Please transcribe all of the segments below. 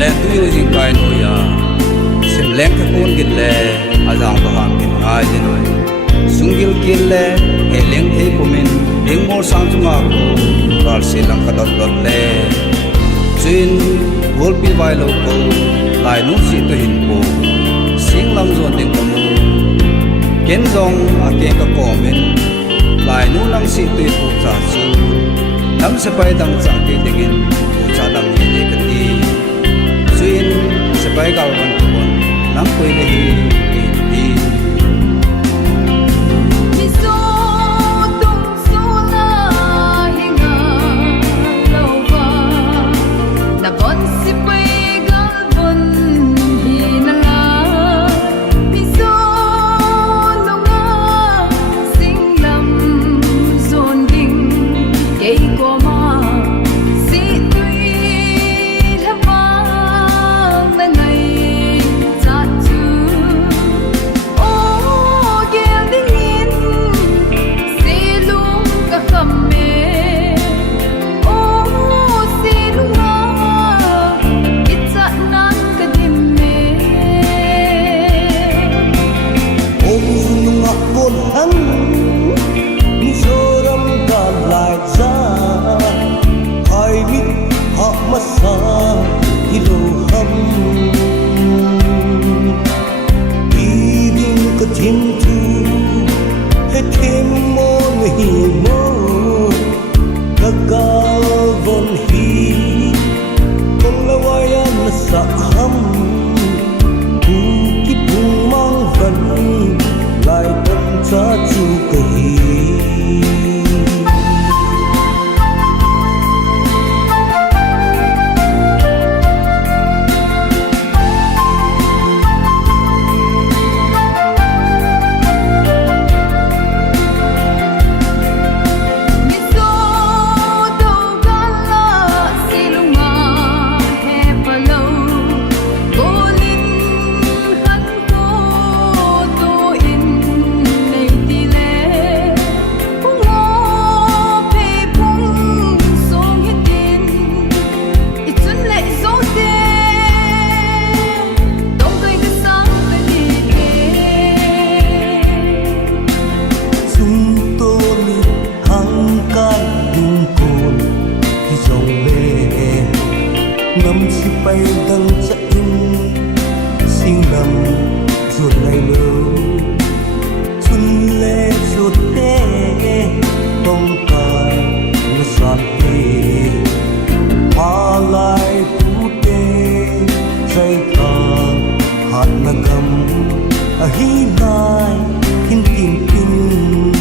le tu yo jing kai no ya sim leng ka kun gin le azang to ham gin ai din oi sungil gil le he leng the pumin ding mor sang chunga ko kal se lang ka dot dot le chin wol pi bai lo ko lai nu si to hin ko sing lam zon ding ko mu ken zong a ke ka ko min lai nu lang si tu pu cha chu nam se pai dang chang ke degin pu cha dang ye le ka ti chin se pai gal ban ko nam koi le hi ti masa hiloham Bibing ka timtu he thêm mo hi mo Kagalvon hi Kung lawayan na sa ham Bukit mong mangvan Lai tan sa chukahi Ngâm si bay đăng chắc in sinh nằm ruột này lâu xuân lê ruột tê bông cài nó soạn tê hoa lại phú tê dây thang hạt na gầm hi nai hin kim kim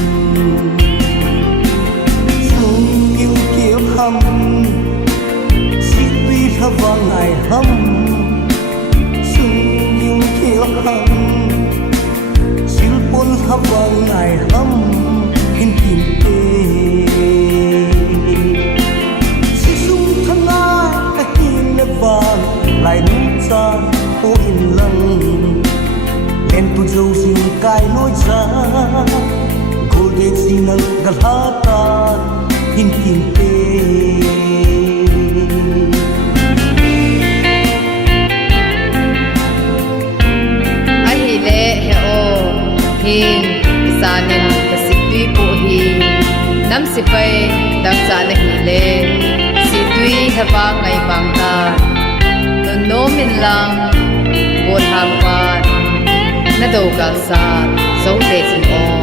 sung yêu kiếp hâm vang ai hâm sung yêu kiêu hâm sil pun vang ai hâm in kim tê si sung thang ai ka hin na vang lai nu cha o in lang len tu zo sing kai loi cha gol de sing nang galata in kim tê hin sanin kasitui po hi nam sipai dang sa na hi le situi haba ngai bang ta no min lang bol ham pa na do ka sa so de sin o